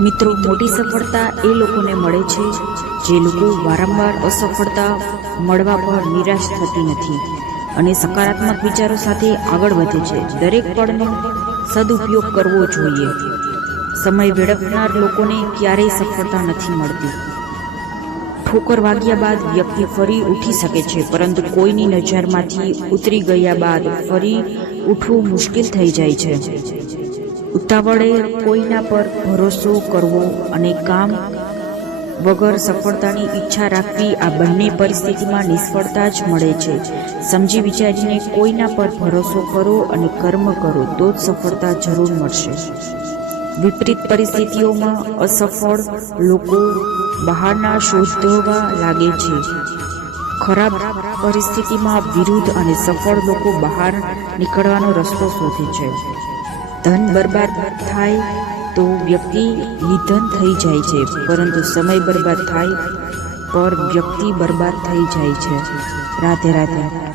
મિત્રો, મોટી સફળતા એ લોકોને મળે છે જે લોકો વારંવાર અસફળતા મળવા પર નિરાશ થતી નથી અને સકારાત્મક વિચારો સાથે આગળ વધે છે. દરેક પળનો સદુપયોગ કરવો જોઈએ. સમય વેડફનાર લોકોને ક્યારેય સફળતા નથી મળતી. ઠોકર વાગ્યા બાદ વ્યક્તિ ફરી ઉઠી શકે છે, પરંતુ કોઈની નજરમાંથી ઉતરી ગયા બાદ ફરી ઉઠવું મુશ્કેલ થઈ જાય છે. ઉતાવળે કોઈના પર ભરોસો કરવો અને કામ વગર સફળતાની ઈચ્છા રાખવી, આ બંને પરિસ્થિતિમાં નિષ્ફળતા જ મળે છે. સમજી વિચારીને કોઈના પર ભરોસો કરો અને કર્મ કરો તો જ સફળતા જરૂર મળશે. વિપરીત પરિસ્થિતિઓમાં અસફળ લોકો બહારના શોધવા લાગે છે. ખરાબ પરિસ્થિતિમાં વિરુદ્ધ અને સફળ લોકો બહાર નીકળવાનો રસ્તો શોધે છે. ધન બરબાદ થાય તો વ્યક્તિ નિધન થઈ જાય છે, પરંતુ સમય બરબાદ થાય પર વ્યક્તિ બરબાદ થઈ જાય છે. રાધે રાધે.